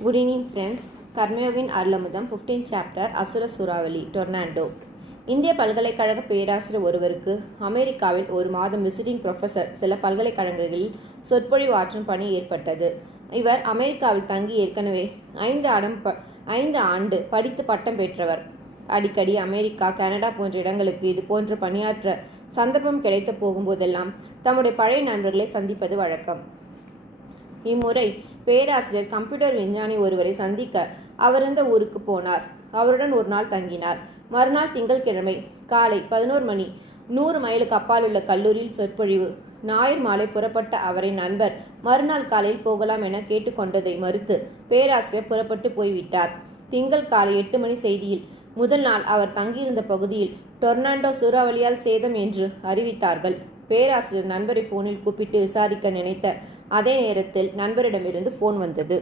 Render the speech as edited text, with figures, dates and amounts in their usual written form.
Good evening friends. கர்மயோகின் அருளமுதம் 15th chapter அசுர சூறாவளி டொர்னாண்டோ. இந்திய பல்கலைக்கழக பேராசிரியர் ஒருவருக்கு அமெரிக்காவில் ஒரு மாதம் விசிட்டிங் ப்ரொஃபஸர் சில பல்கலைக்கழகங்களில் சொற்பொழிவு ஆற்றும் பணி ஏற்பட்டது. இவர் அமெரிக்காவில் தங்கி ஏற்கனவே 5 ஆண்டு படித்து பட்டம் பெற்றவர். அடிக்கடி அமெரிக்கா, கனடா போன்ற இடங்களுக்கு இது போன்ற பணியாற்ற சந்தர்ப்பம் கிடைத்து போகும்போதெல்லாம் தம்முடைய பழைய நண்பர்களை சந்திப்பது வழக்கம். இம்முறை பேராசிரியர் கம்ப்யூட்டர் விஞ்ஞானி ஒருவரை சந்திக்க அவரிருந்த ஊருக்கு போனார். அவருடன் ஒரு நாள் தங்கினார். மறுநாள் திங்கட்கிழமை காலை 11 மணி 100 மைலுக்கு அப்பாலுள்ள கல்லூரியில் சொற்பொழிவு. ஞாயிறு மாலை புறப்பட்ட அவரை நண்பர் மறுநாள் காலையில் போகலாம் என கேட்டுக்கொண்டதை மறுத்து பேராசிரியர் புறப்பட்டு போய்விட்டார். திங்கள் காலை 8 மணி செய்தியில் முதல் நாள் அவர் தங்கியிருந்த பகுதியில் டொர்னாண்டோ சூறாவளியால் சேதம் என்று அறிவித்தார்கள். பேராசிரியர் நண்பரை போனில் கூப்பிட்டு விசாரிக்க நினைத்த அதே நேரத்தில் நண்பரிடமிருந்து போன் வந்தது.